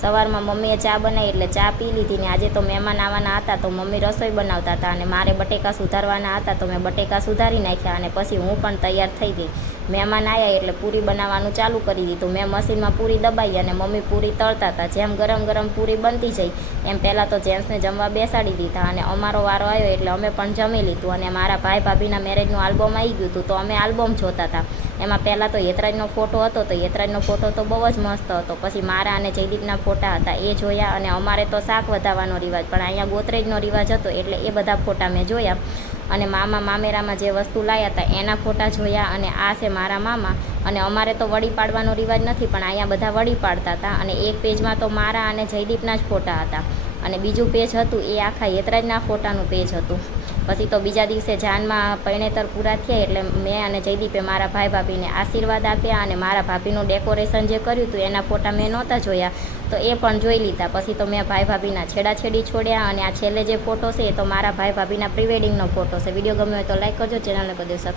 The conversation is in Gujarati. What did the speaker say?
સવારમાં મમ્મીએ ચા બનાવી એટલે ચા પી લીધી ને આજે તો મહેમાન આવવાના હતા તો મમ્મી રસોઈ બનાવતા હતા અને મારે બટેકા સુધારવાના હતા તો મેં બટેકા સુધારી નાખ્યા અને પછી હું પણ તૈયાર થઈ ગઈ. મહેમાન આવ્યા એટલે પૂરી બનાવવાનું ચાલુ કરી દીધું. મેં મશીનમાં પૂરી દબાઈ અને મમ્મી પૂરી તળતા હતા, જેમ ગરમ ગરમ પૂરી બનતી જઈ એમ પહેલાં તો જેન્ટ્સને જમવા બેસાડી દીધા અને અમારો વારો આવ્યો એટલે અમે પણ જમી લીધું અને મારા ભાઈ ભાભીના મેરેજનું આલ્બમ આવી ગયું હતું તો અમે આલ્બમ જોતા હતા. એમાં પહેલાં તો યતરાજનો ફોટો હતો, તો યતરાજનો ફોટો તો બહુ જ મસ્ત હતો. પછી મારા અને જયદીપના ફોટા હતા, એ જોયા અને અમારે તો શાક વધારવાનો રિવાજ, પણ અહીંયા ગોતરેજનો રિવાજ હતો એટલે એ બધા ફોટા મેં જોયા. અને મામા મામેરામાં જે વસ્તુ લાવ્યા હતા, એના ફોટા જોયા અને આ છે મારા મામા. અને અમારે તો વળી પાડવાનો રિવાજ નથી, પણ અહીંયા બધા વળી પાડતા હતા. અને એક પેજમાં તો મારા અને જયદીપના જ ફોટા હતા. અને બીજું પેજ હતું એ આખા યતરાજના ફોટાનું પેજ હતું. પછી તો બીજા દિવસે જાનમાં પરિણેતર પૂરા થયા એટલે મેં અને જયદીપે મારા ભાઈ ભાભીને આશીર્વાદ આપ્યા અને મારા ભાભીનું ડેકોરેશન જે કર્યું હતું એના ફોટા મેં નહોતા જોયા. તો એ પણ જોઈ લીધા. પછી તો મેં ભાઈ ભાભીના છેડાછેડી છોડ્યા અને આ છેલ્લે જે ફોટો છે એ તો મારા ભાઈ ભાભીના પ્રી વેડિંગનો ફોટો છે. વીડિયો ગમ્યો હોય તો લાઈક કરજો ચેનલને કરજો સબસ્ક્રાઈબ